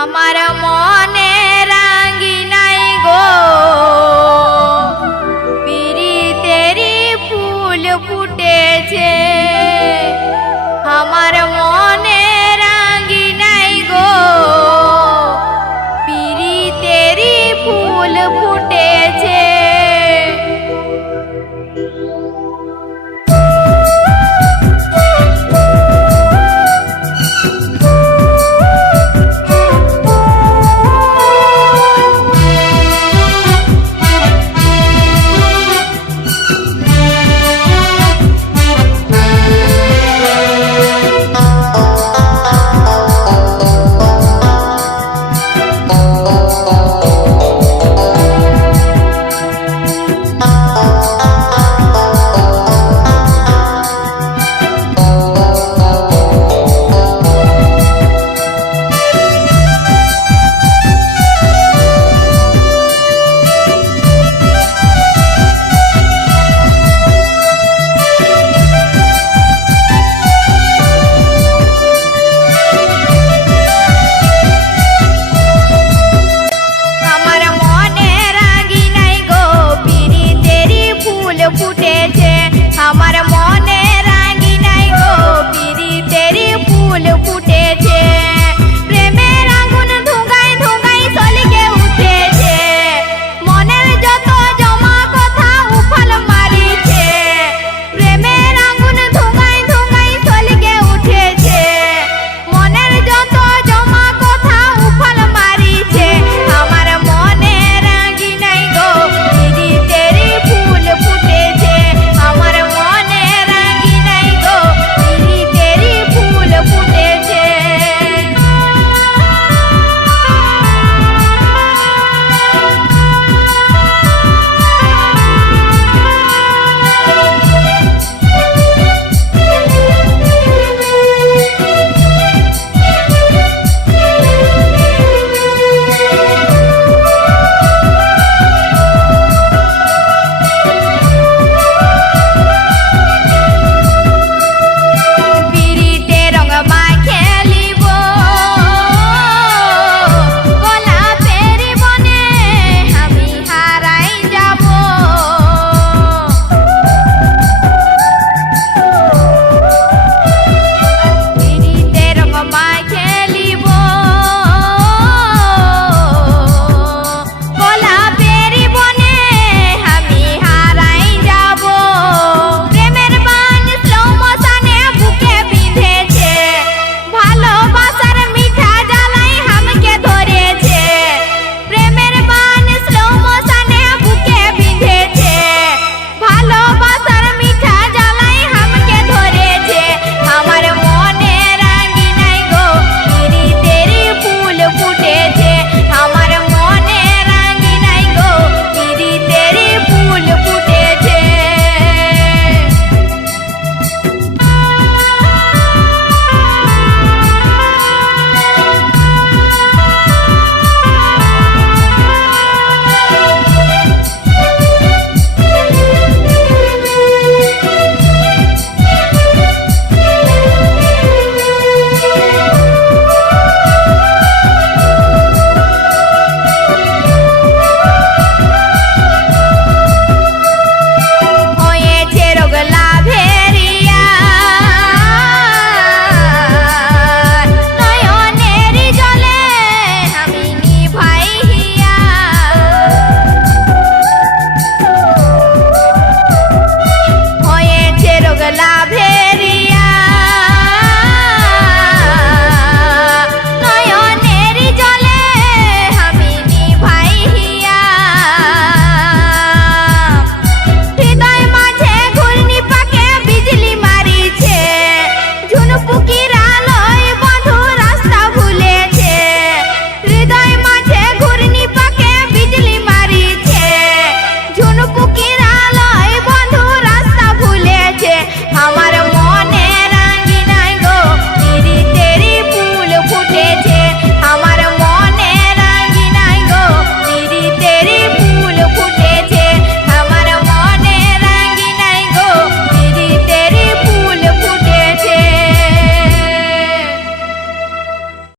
আমার মনে রাঙ্গি নাই গো পিরিতেরি ফুল ফুটেছে। আমার মনে রাঙ্গি নাই গো পিরিতেরি ফুল ফুটেছে। আমার মনে রাঙ্গি নাই গো পিরিতেরি ফুল ফুটেছে। প্রেমের আগুন ধুঁগাই ধুঁগাই সলিগে উঠেছে। মনের যত জমা কথা উফাল মারিছে। প্রেমের আগুন ধুঁগাই ধুঁগাই সলিগে উঠেছে। মনের যত জমা কথা উফাল মারিছে। আমার মনে রাঙ্গি নাই গো পিরিতেরি ফুল ফুটেছে। আমার মনে রাঙ্গি নাই গো পিরিতেরি ফুল ফুটেছে। পিরিতে রঙ মাখেলিব গোলাপের বনে আমি হারাই যাব। পিরিতে রঙ মাখেলিব গোলাপের বনে আমি হারাই যাব। প্রেমের বান স্লো মোশনে বুকে বিঁধেছে। ভালোবাসার মিঠা জ্বালাই হামকে ধরেছে। প্রেমের বান স্লো মোশনে বুকে বিঁধেছে। ভালোবাসার মিঠা জ্বালাই হামকে ধরেছে। আমার মনে রাঙ্গি নাই গো পিরিতেরি ফুল ফুটেছে। আমার মনে রাঙ্গি নাই গো পিরিতেরি ফুল ফুটেছে। হয়েছে রোগ লাভেরিয়া নয়নের জলে আমি নিভাই হিয়া। হয়েছে রোগ লাভেরিয়া নয়নের জলে আমি নিভাই হিয়া। হৃদয় মাঝে ঘূর্ণি পাকে বিজলি মারিছে। ঝুনপুকির আলোয় বধু রাস্তা ভুলেছে। হৃদয় মাঝে ঘূর্ণি পাকে বিজলি মারিছে। ঝুনপুকির আলোয় বধু রাস্তা ভুলেছে। আমার